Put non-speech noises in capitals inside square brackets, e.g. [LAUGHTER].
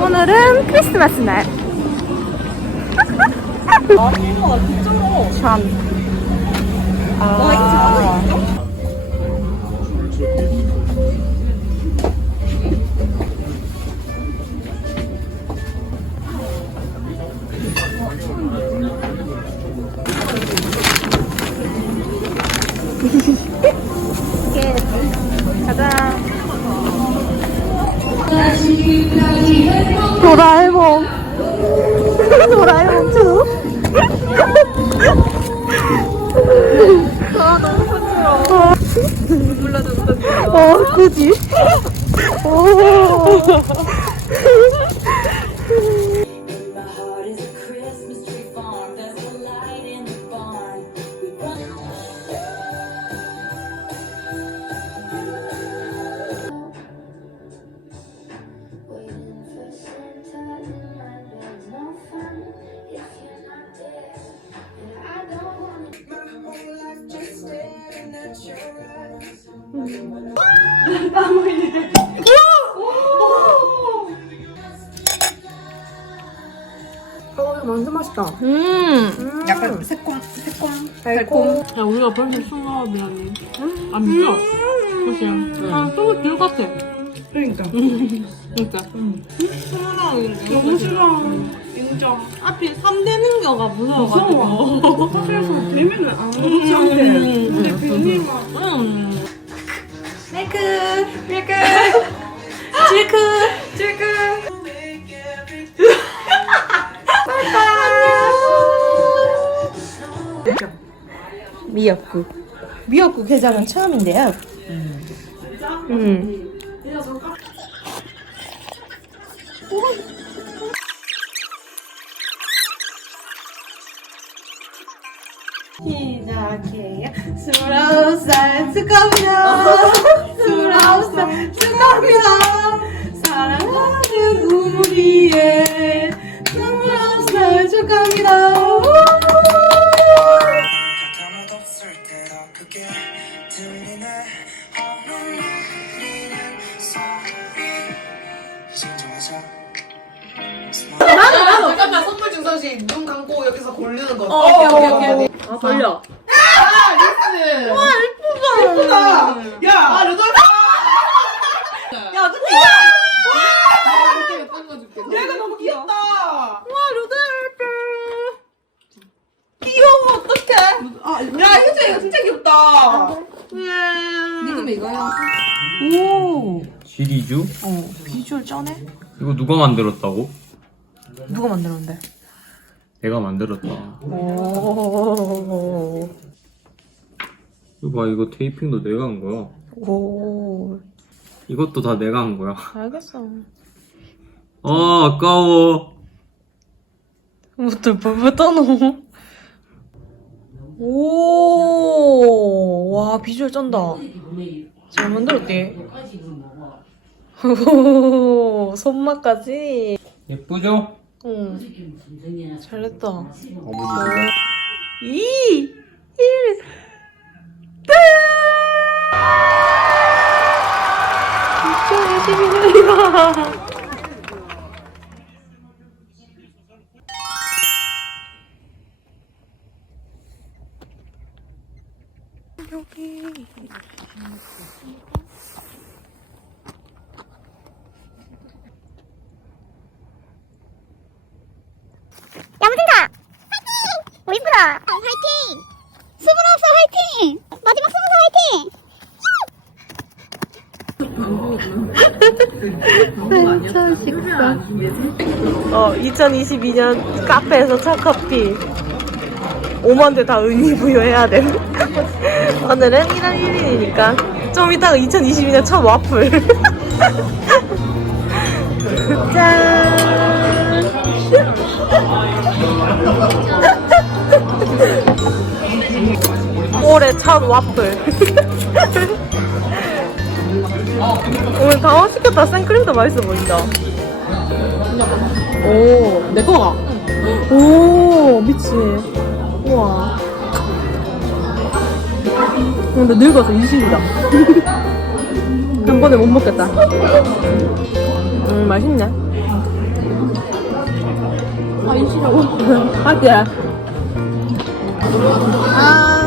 오늘은 크리스마스 날. 아, 진짜로. 참. 아. 도라에몽. 도라에몽 2. 아 너무 부끄러워. 몰라도 어 그지? 오. 어, 이거 완전 맛있다. 음. 약간 새콤, 새콤, 달콤. 야 우리가 벌써 수학이라니 안 믿어 그치? 아 너무 길 같아 그러니까. 진짜 수학인데 너무 싫어 인정 앞이 3되는 거가 무서워가지고 그래서 되면은 아무렇지 않대. 근데 괜히 막. 음. 밀크. 밀크. 질크. 질크. 미역국. 미역국 해장은 처음인데요. 음. 시작해요. 스물아홉 살 축하합니다. 스물아홉 살 축하합니다. 사랑하는 우리의 스물아홉 살 축하합니다. 크게 들리네 어울리는 소리 진정하자 잠깐만 선물 증상시 눈 감고 여기서 고르는 거. 어, 오케이, 오케이, 오케이. 아 떨려 예쁘다. 야, 아 루돌프. 야, 근데 얘가 너무 귀엽다. 와, 루돌프. 귀여워, 어떡해. 아, 야 효재 이거 진짜 귀엽다. 음. 이거야. 오, 시리즈? 어, 비주얼 쩌네. 이거 누가 만들었다고? 누가 만들었는데? 내가 만들었다. 오, 이거 봐, 이거 테이핑도 내가 한 거야. 오, 이것도 다 내가 한 거야. 알겠어. 아, 아까워. 뭐또 벌벌 떠노? 오, 와 비주얼 쩐다. 잘 만들었대. [LAUGHS] 오, 손맛까지. 예쁘죠? 응. 잘했다. 어머니. 이, 일, 빠. 2022년이다. 여기. 야무진다! 우리 프로 화이팅! 스물아홉 살 화이팅! 마지막 스무 살 화이팅! 어, 2022년 카페에서 첫 커피. 5만 대 다 의미 부여해야 돼. [LAUGHS] 오늘은 1월 1일이니까 좀 이따가 2022년 첫 와플. [LAUGHS] 짠. 올해 첫 와플. [LAUGHS] 오늘 다 시켰다. 생크림도 맛있어 보인다. 오, 내 거가. 오, 미치. 우와. 근데 늙어서 20이다. [LAUGHS] 한 번에 못 먹겠다. 음, 맛있네. 아, 이 싫어. 맞지? 아